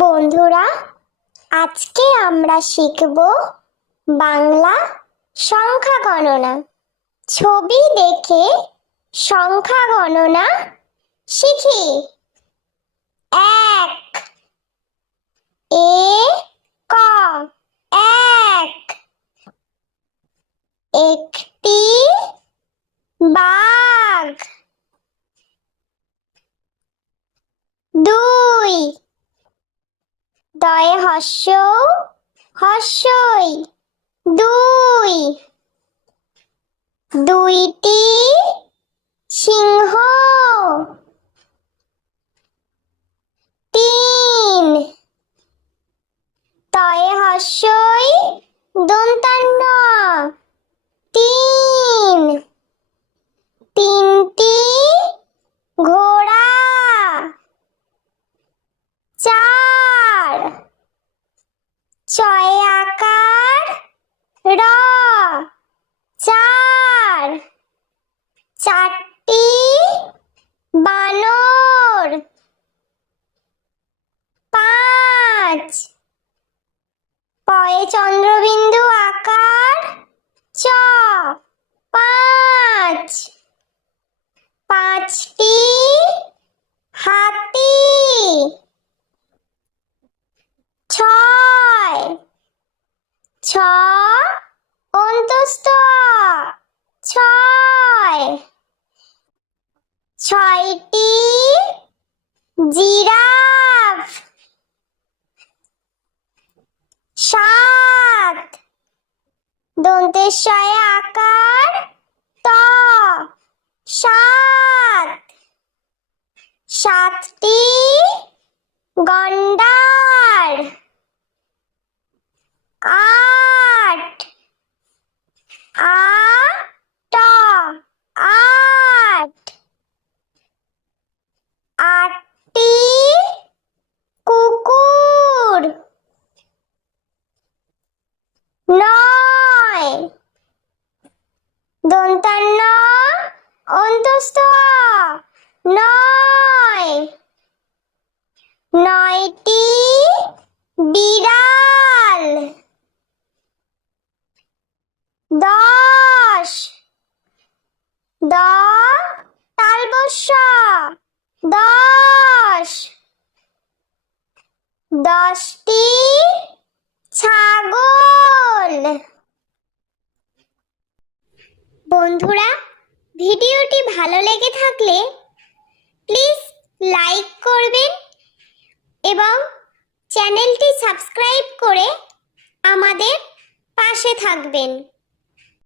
বন্ধুরা, আজকে আমরা শিখব বাংলা সংখ্যা গণনা। ছবি দেখে সংখ্যা গণনা শিখি। এক, এক, একটি বাঘ। দুই, দয়ে হস্যই, দুই, দুইটি সিংহ। তিন, তয়ে হস্যই দন্তান্ন, তিন, তিনটি ঘোড়া। চার, ছয় আকার র, চার, চারটি বানর। পাঁচ, পয়ে চন্দ্রবিন্দু আকার চ, পাঁচ, পাঁচটি হাতি। ছয়, ছ অন্তস্থ ছয়, ছয়টি জিরাফ। সাত, দন্তেশ্বয় আকার ত, সাত, সাতটি গন্ডার। আট, আট, আট, আটটি কুকুর। নয়, দন্তান্ন অন্তস্থ নয়, নয়টি বিড়াল। দশ, দ তালবস্য দশ, দশটি ছাগল। বন্ধুরা, ভিডিওটি ভালো লেগে থাকলে প্লিজ লাইক করবেন এবং চ্যানেলটি সাবস্ক্রাইব করে আমাদের পাশে থাকবেন।